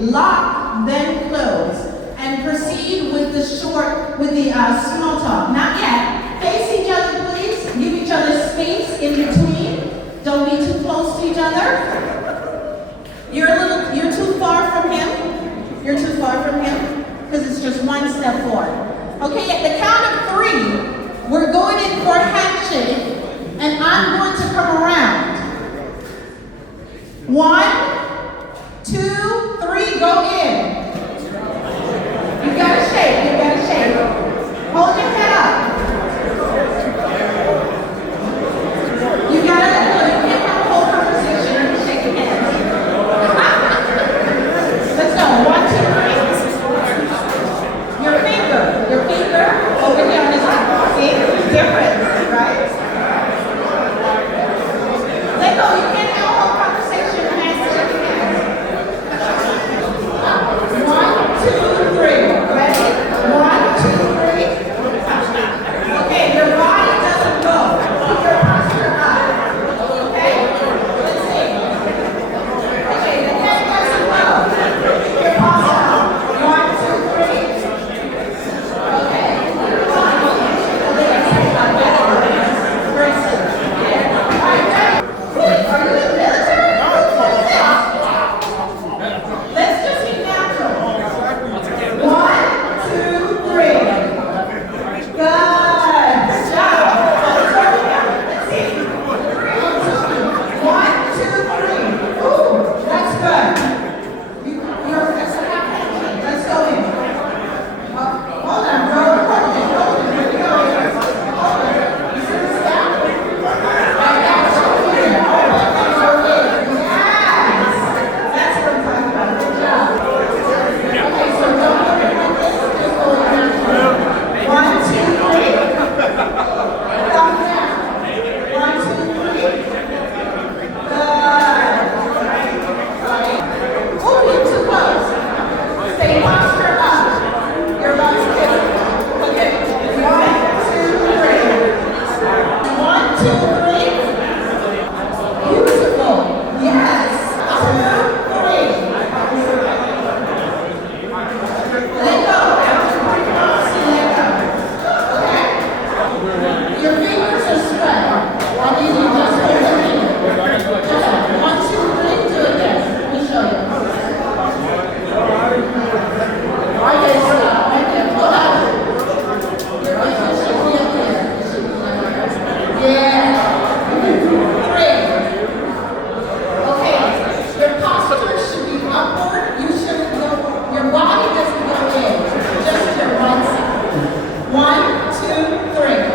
lock, then close. And proceed with the small talk. Not yet. Face each other, please. Give each other space in between. Don't be too close to each other. You're too far from him. You're too far from him because it's just one step forward. Okay, at the count of 3, we're going in for a handshake, and I'm going to come around. 1, 2, 3, go in. You gotta shake, you gotta shake. Hold your head up. You can't have a whole conversation and shake your hands. Let's go, 1, 2, 3. Your finger over here on his lap. See, different, right? Let go, you can't have a whole conversation and shake your hands. 1, 2, 3. Ready? 1, 2, 3. Okay, your body doesn't go. Keep your posture up. Okay? Let's see. Okay, the head doesn't go. Your posture up. 1, 2, 3. Okay. Are you in the military? Let's just be natural. 1, 2, 3. Good job. Let's see. 1, 2, 3. Ooh, that's good. That's a half handshake. Let's go in. Hold on, bro. Hold it. Here we go. Hold it. You see the step? I got you here. Yes. That's what I'm talking about. Good job. Okay, so don't put it like this. Just go down. 1, 2, 3. Thumb down. 1, 2, 3. Good. Ooh, you're too close. Stay posture up. You're about to get it. Okay. 1, 2, 3. 1, 2, 3. Beautiful. Yes. 2, 3. Let go. Let go. Okay? Your fingers are spread. I need you to just hold them in. Just 1, 2, 3. Do it again. Let me show you. Right there, stop. Right there. Hold on. Your fingers should be up here. It should be up here. Yeah. 3. Okay. Your posture should be upward. You shouldn't go. Your body doesn't go in. Just your one side. 1, 2, 3.